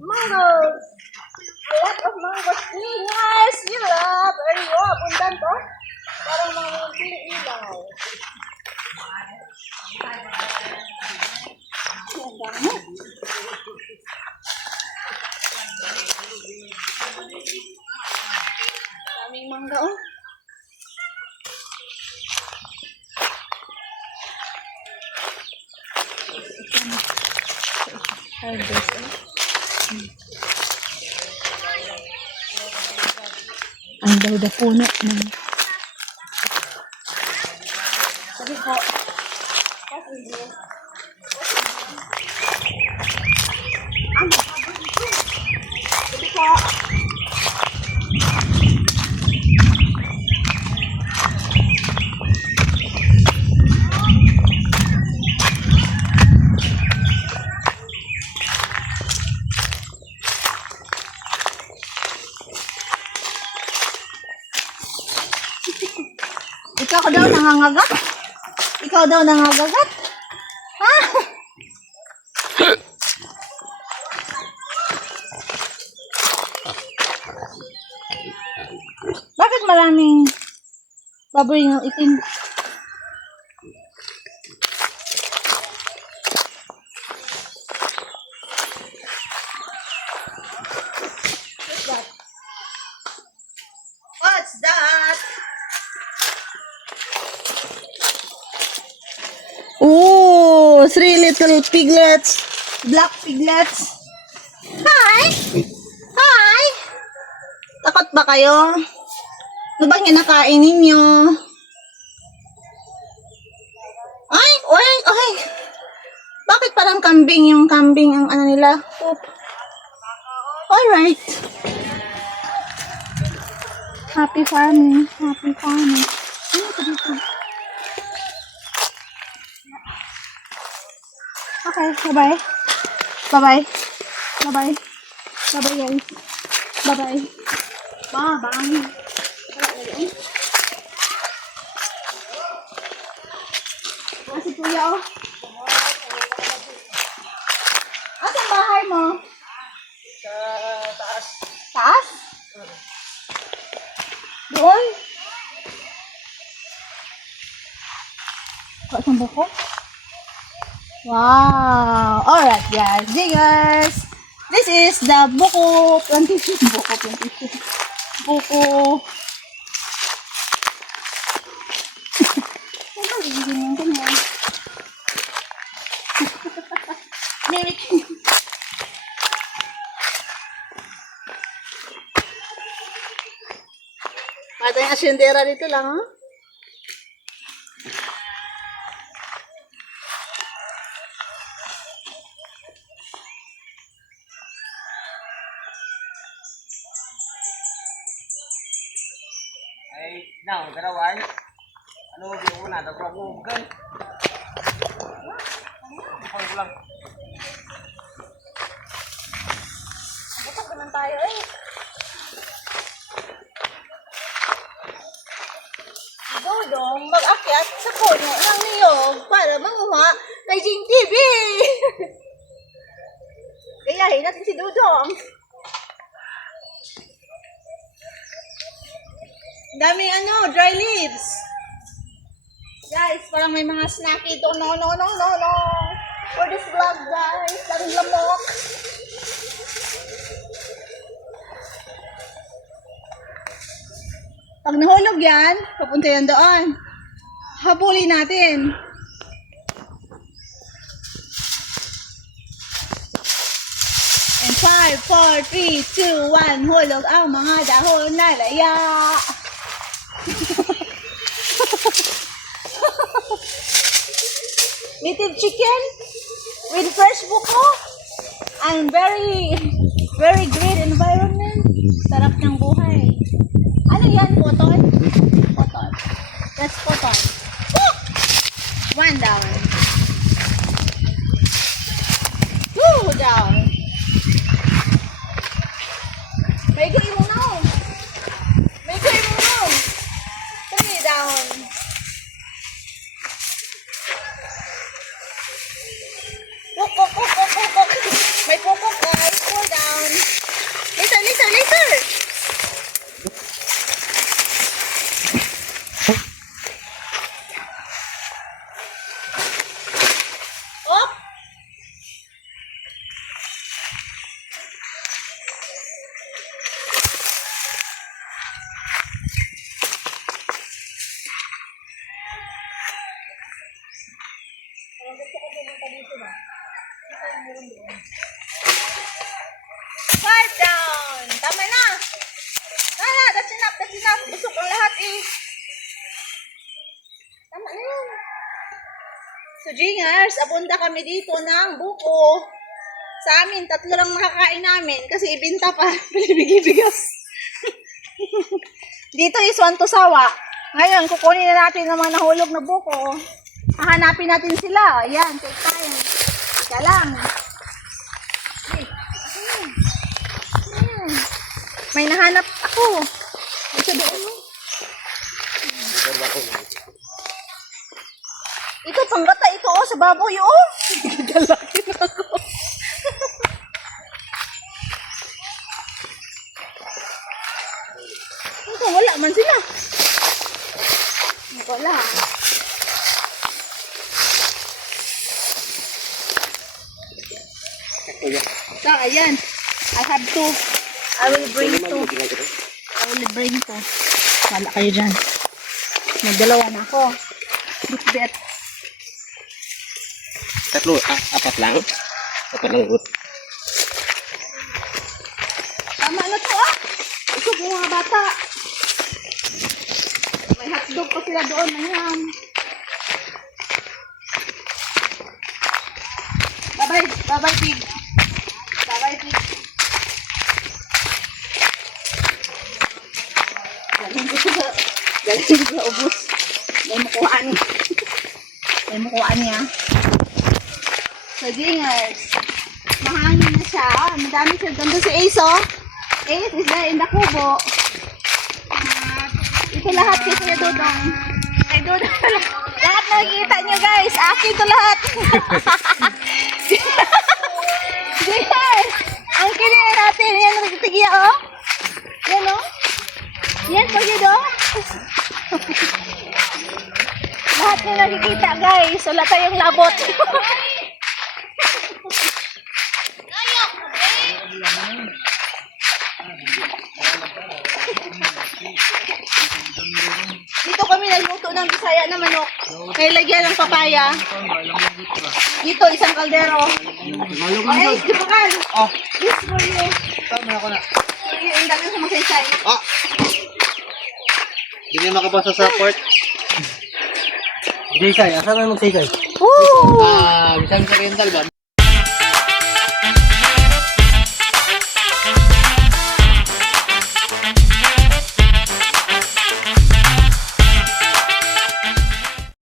Mangoes! A lot of mangoes. Yes! Sila! Very abundant to. Parang mga ilaw. Ang dami. Daming mangga oh. Harvest eh. Ang daw puno ng sabi ko ikaw daw nangangagat? Ikaw daw nangangagat? Ha? Bakit maraming baboy ng itim? What's that? Oh, 3 little piglets. Black piglets. Hi! Hi! Takot ba kayo? Ano bang kinakain ninyo? Ay! Ay! Ay! Bakit parang kambing yung kambing ang ano nila? Oh. Alright. Happy farming. Happy farming. Ano ito dito? Okay, bye-bye. Bye-bye. Bye-bye. Bye-bye guys. Bye-bye. Bye-bye. Si Kuya oh. Asan bahay mo? Sa taas. Taas? Doon? Saan buko? Wow! Alright guys, diggers! This is the buko plantation. Buko plantation. Buko. Ano ba yung ganyan? Mata yung asyendera dito lang, ha? Ay, nang karaway. Ano di una da ko bukan. Ako lang. Bukas naman tayo eh. Dodong mag-akyat sa puno ng niyog para manguha kay Jing TV. Gayahin natin si Dodong. Daming ano, dry leaves. Guys, parang may mga snacky ito. No. For this vlog, guys. Daming lamok. Pag nahulog yan, papunta yan doon. Habulin natin. And 5, 4, 3, 2, 1, hulog ang mga dahon na laya. Native chicken with fresh buko and very great environment. Sarap ng buhay. Ano yan? Cotton? Cotton. That's cotton. Woo! One down. Two down. May gawin mo na. May gawin mo na. 3 down. Kuk. May pukok guys. 4 down. pipe down. Tama na. Tama, that's enough, that's enough. Busog ang lahat eh. Tama na yun. So, Jingers, apunta kami dito ng buko. Sa amin, 3 lang makakain namin kasi ibinta pa. Binibigibigas. Dito is 1 to sawa. Ngayon, kukunin na natin ng mga nahulog na buko. Hahanapin natin sila. Ayan, take time. Ika lang. May nahanap ako. Ito doon. Ito, panggata ito oh, sa baboy oh. Galaki na ako. Ito, wala man sila. Wala. So, ayan. I will bring to. Wala kayo dyan. Nagdalawa na ako. Bitbit. 4 lang. 4 lang gut. Tama na to ah. Ito po mga bata. May hotdog pa sila doon. Ayan. Bye-bye. Bye-bye, pig. Bye-bye, pig. Galing ko sa ubus. May makuhaan. May makuhaan niya. So, Jingers. Mahangin na siya. Madami siya. Ganda si Ace, oh. Ace is there in the kubo. Ito lahat kay Kuya Dodong. Kay Dodong. Lahat na nakikita niyo, guys. Akin to lahat. Jingers. Ang kinin natin. Yan, nagtitigya, oh. Yan, oh. Yan, Kuya Dodong. Lahat na nakikita, guys. Wala tayong labot. Dito kami nagluto ng Bisaya na manok. May lagyan ng papaya. Dito, isang kaldero. Okay, Jupakan. Oh, This for you. tama ako na. For you, ang dami sa masaysay. Ah! Hindi na makapasa sa port. Jaysay, asa na mag-saysay? Woo! Bisan sa rental ba?